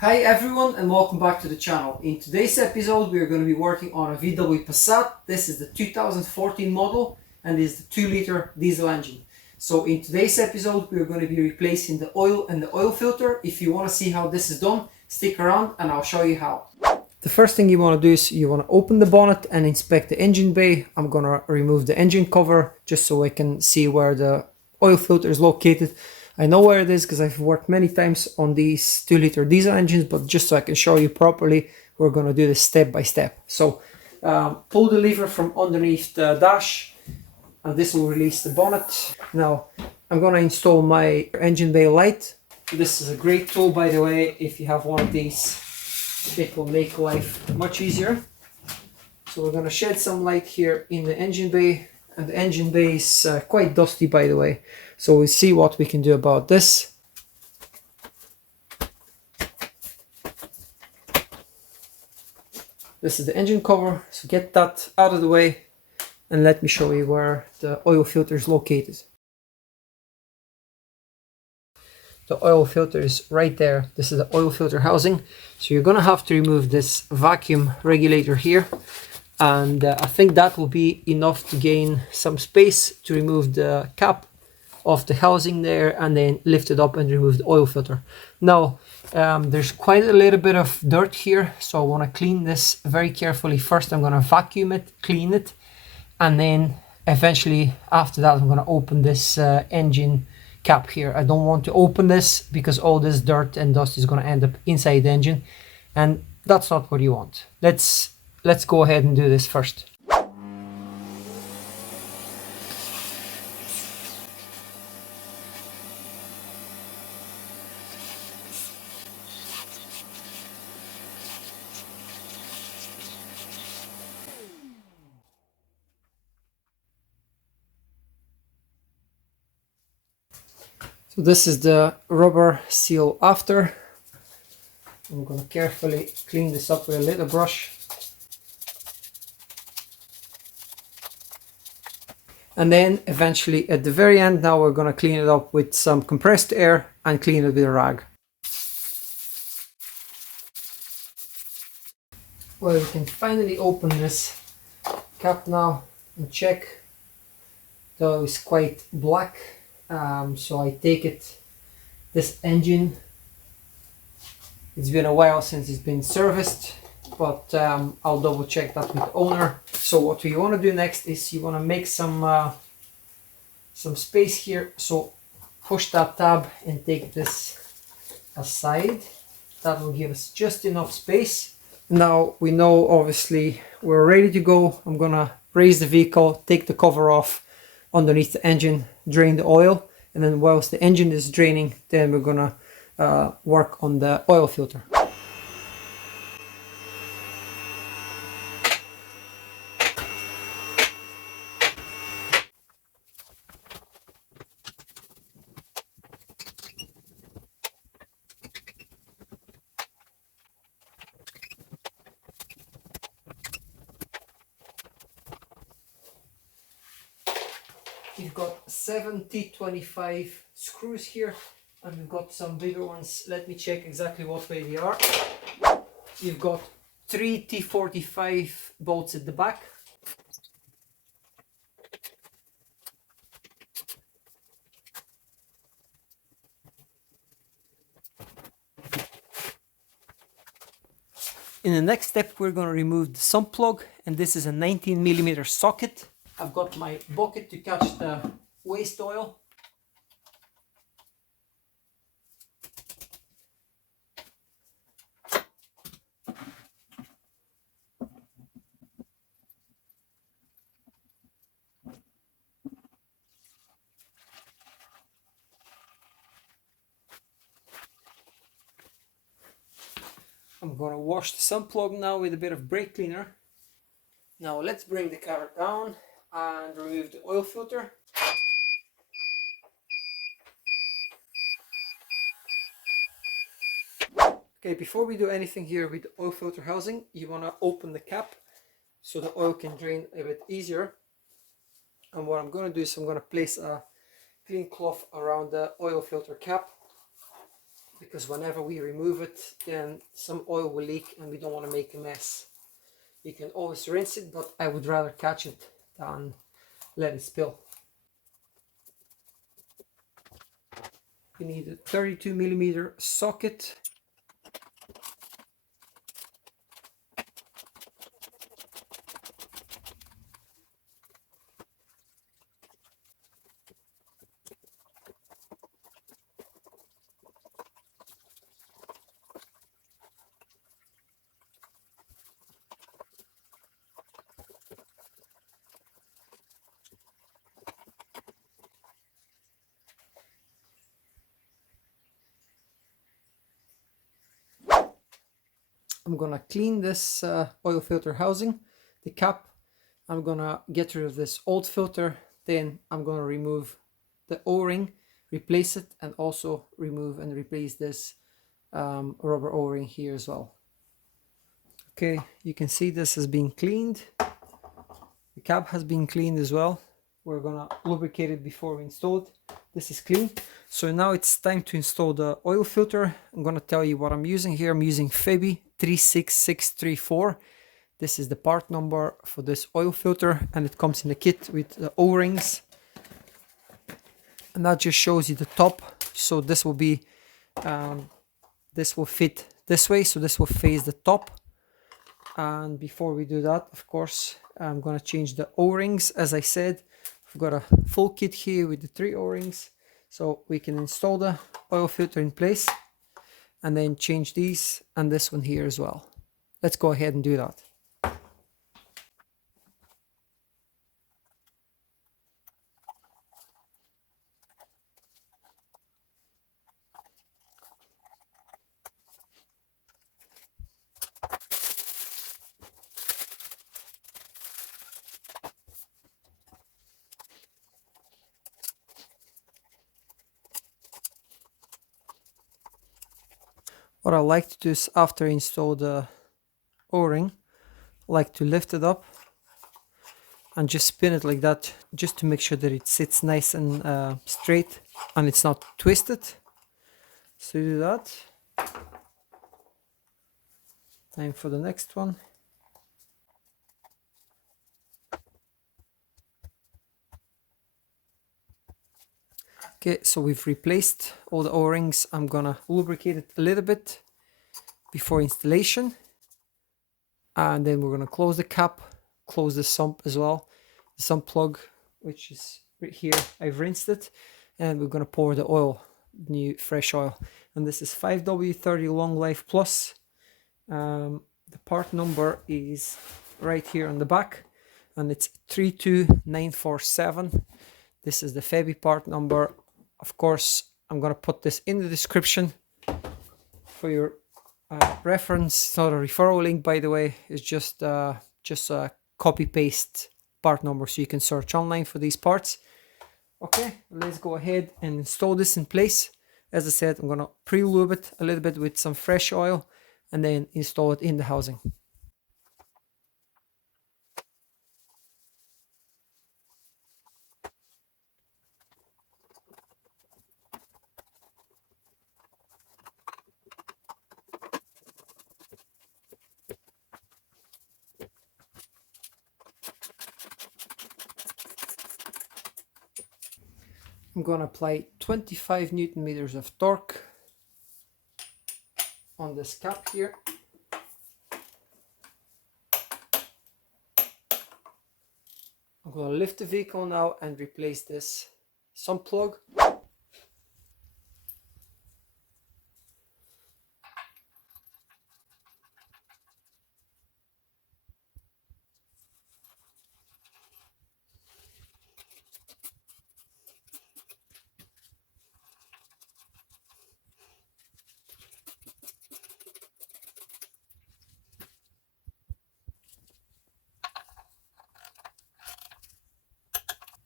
Hi everyone and welcome back to the channel. In today's episode we are going to be working on a VW Passat. This is the 2014 model and is the 2-liter diesel engine. So in today's episode we are going to be replacing the oil and the oil filter. If you want to see how this is done, stick around and I'll show you how. The first thing you want to do is you want to open the bonnet and inspect the engine bay. I'm going to remove the engine cover just so I can see where the oil filter is located. I know where it is because I've worked many times on these 2-liter diesel engines, but just so I can show you properly, we're going to do this step by step. So pull the lever from underneath the dash and this will release the bonnet. Now I'm going to install my engine bay light. This is a great tool, by the way. If you have one of these, it will make life much easier. So we're going to shed some light here in the engine bay, and the engine bay is quite dusty, by the way. So we'll see what we can do about this. This is the engine cover, so get that out of the way and let me show you where the oil filter is located. The oil filter is right there. This is the oil filter housing. So you're gonna have to remove this vacuum regulator here. And I think that will be enough to gain some space to remove the cap of the housing there and then lift it up and remove the oil filter. Now, there's quite a little bit of dirt here. So I wanna clean this very carefully. First, I'm gonna vacuum it, clean it. And then eventually after that, I'm gonna open this engine cap here. I don't want to open this because all this dirt and dust is going to end up inside the engine, and that's not what you want. Let's go ahead and do this first. So this is the rubber seal after. I'm going to carefully clean this up with a little brush. And then eventually at the very end, now we're going to clean it up with some compressed air and clean it with a rag. Well, we can finally open this cap now and check. Though it's quite black. So I take it, this engine, it's been a while since it's been serviced, but I'll double check that with the owner. So what you want to do next is you want to make some space here. So push that tab and take this aside. That will give us just enough space. Now we know obviously we're ready to go. I'm gonna raise the vehicle, take the cover off underneath the engine, drain the oil, and then whilst the engine is draining, then we're gonna work on the oil filter. We've got 7 T25 screws here, and we've got some bigger ones. Let me check exactly what way they are. You've got 3 T45 bolts at the back. In the next step, we're going to remove the sump plug, and this is a 19mm socket. I've got my bucket to catch the waste oil. I'm going to wash the sump plug now with a bit of brake cleaner. Now let's bring the car down and remove the oil filter. Okay, before we do anything here with the oil filter housing, you want to open the cap so the oil can drain a bit easier. And what I'm going to do is I'm going to place a clean cloth around the oil filter cap. because whenever we remove it, then some oil will leak and we don't want to make a mess. You can always rinse it, but I would rather catch it than let it spill. You need a 32mm socket. I'm gonna clean this oil filter housing, the cap. I'm gonna get rid of this old filter, then I'm gonna remove the O-ring, replace it, and also remove and replace this rubber O-ring here as well. Okay, you can see this has been cleaned. The cap has been cleaned as well. We're gonna lubricate it before we install it. This is clean. So now it's time to install the oil filter. I'm gonna tell you what I'm using here. I'm using Febi 36634. This is the part number for this oil filter, and it comes in a kit with the O-rings. And that just shows you the top. So this will be, this will fit this way. So this will face the top. And before we do that, of course, I'm gonna change the O-rings. As I said, I've got a full kit here with the 3 O-rings. So we can install the oil filter in place and then change these and this one here as well. Let's go ahead and do that. What I like to do is after I install the O-ring, I like to lift it up and just spin it like that, just to make sure that it sits nice and straight and it's not twisted. So do that. Time for the next one. Okay, so we've replaced all the O-rings. I'm gonna lubricate it a little bit before installation. And then we're gonna close the cap, close the sump as well. The sump plug, which is right here, I've rinsed it. And we're gonna pour the oil, new fresh oil. And this is 5W30 Longlife Plus. The part number is right here on the back, and it's 32947. This is the Febi part number. Of course, I'm gonna put this in the description for your reference. It's not a referral link, by the way. It's just a copy paste part number, so you can search online for these parts. Okay, let's go ahead and install this in place. As I said, I'm gonna pre-lube it a little bit with some fresh oil and then install it in the housing. I'm going to apply 25 Newton meters of torque on this cap here. I'm going to lift the vehicle now and replace this sump plug.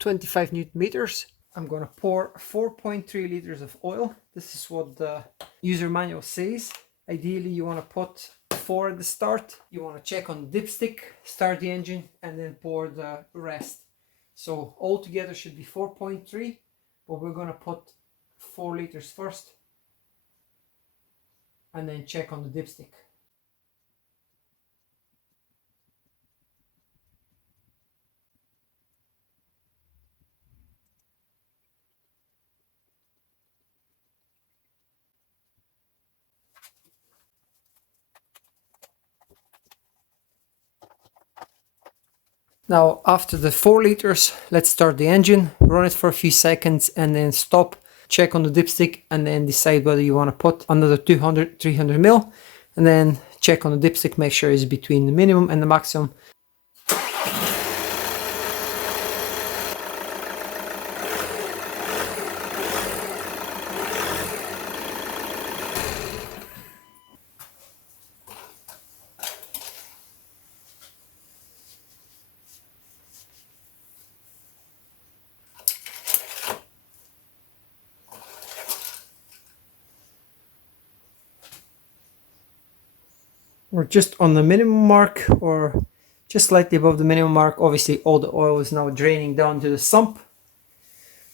25 Newton meters. I'm going to pour 4.3 liters of oil. This is what the user manual says. Ideally, you want to put 4 at the start. You want to check on the dipstick, start the engine, and then pour the rest. So altogether should be 4.3, but we're going to put 4 liters first. and then check on the dipstick. Now after the 4 liters, let's start the engine, run it for a few seconds and then stop, check on the dipstick and then decide whether you want to put another 200-300 mil and then check on the dipstick, make sure it's between the minimum and the maximum. We're just on the minimum mark or just slightly above the minimum mark. Obviously all the oil is now draining down to the sump.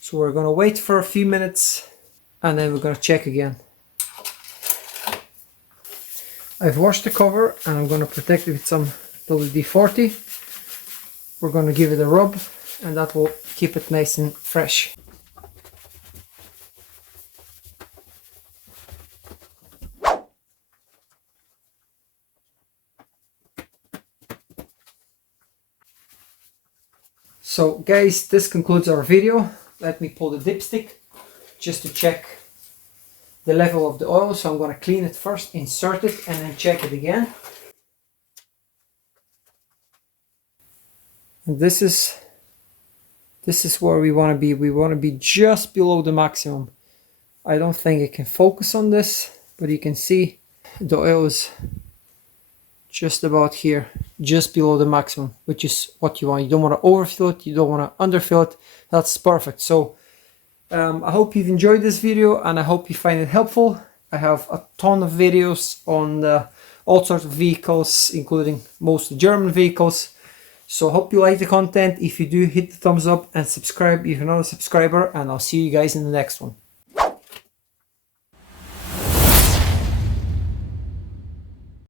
So we're going to wait for a few minutes and then we're going to check again. I've washed the cover and I'm going to protect it with some WD-40. We're going to give it a rub and that will keep it nice and fresh. So guys, this concludes our video. Let me pull the dipstick just to check the level of the oil. So I'm going to clean it first, insert it and then check it again. And this is where we want to be. We want to be just below the maximum. I don't think I can focus on this, but you can see the oil is just about here, just below the maximum, which is what you want. You don't want to overfill it, you don't want to underfill it. That's perfect. So I hope you've enjoyed this video and I hope you find it helpful. I have a ton of videos on all sorts of vehicles, including mostly German vehicles. So I hope you like the content. If you do, hit the thumbs up and subscribe if you're not a subscriber, and I'll see you guys in the next one.